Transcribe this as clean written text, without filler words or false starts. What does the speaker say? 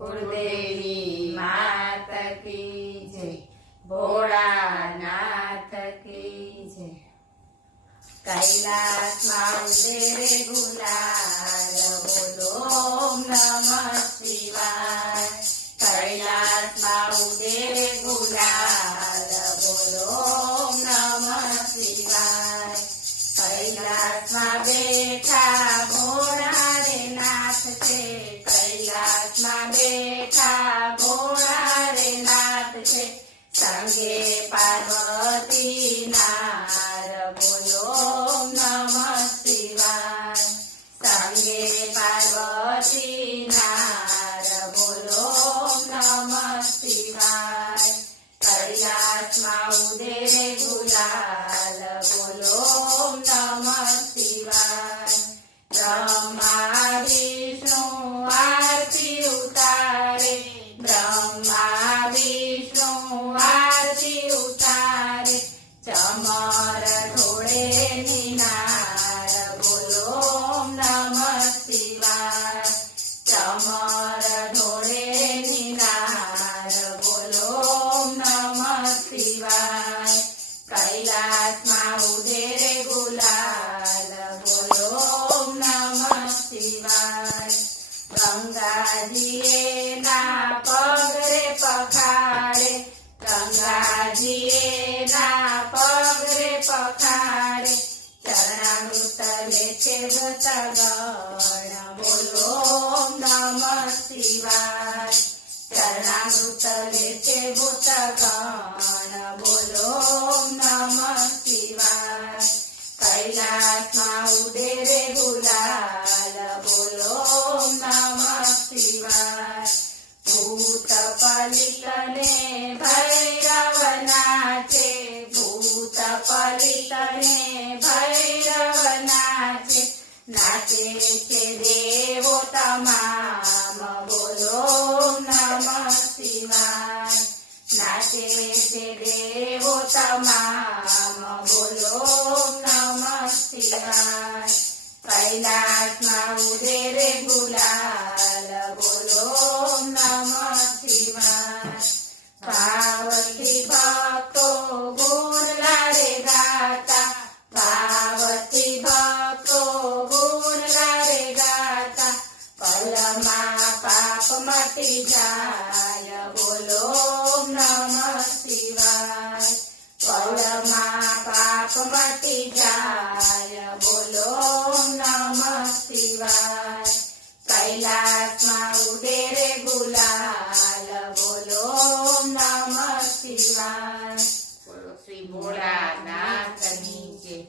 कुलदेवी मात की जय, भोळानाथ की जय। कैलास माउदे रे गुलाल, बोलो ओम नमः शिवाय। कैलास माउदे रे गुलाल, बोलो ओम नमः शिवाय। कैलास में बेठा भोळा रे नाथ छे, कैलास में बेठा भोळा रे नाथ छे। संगे पार्वती नार, बोलो ओम नमः शिवाय। संगे पार्वती नार, बोलो ओम नमः शिवाय। कैलास माउदे रे गुलाल, बोलो ओम नमः शिवाय। ब्रह्मा विष्णु आरती उतारे, ब्रह्मा विष्णु आरती उतारे। चमर ढोळे निनार, बोलो ओम नमः शिवाय। चमर ढोळे निनार, बोलो ओम नमः शिवाय। कैलास माउदे रे गुलाल, बोलो ओम नमः शिवाय। गंगाजीए ना पग रे पखाड़े, गंगाजीए ना पग रे पखाड़े। चरणामृत लेखे भक्तगण, बोलो ओम नमः शिवाय। चरणामृत लेखे भूतगण, बोलो ओम नमः शिवाय। कैलास माउदे रे गुलाल, बोलो ओम नमः शिवाय। भूत पलित ने भैरव नाचे, भूत पलित ने भैरव नाचे। नाचे छे देवो तमाम, बोलो ओम नमः शिवाय। नाचे छे देवो तमाम, बोलो ओम नमः शिवाय। कैलास माउदे रे गुलाल, बोलो ओम नमः शिवाय। भावती भक्तो गुणला रे गाता, भावती भक्तो गुणला रे गाता। पलमा पाप मटी जाय, बोलो ओम नमः शिवाय। पलमा पाप मटी जाय, बोलो ओम नमः शिवाय। कैलास माउदे रे गुलाल, बोलो ओम नमः शिवाय। बोलो श्री भोलानाथ की जय।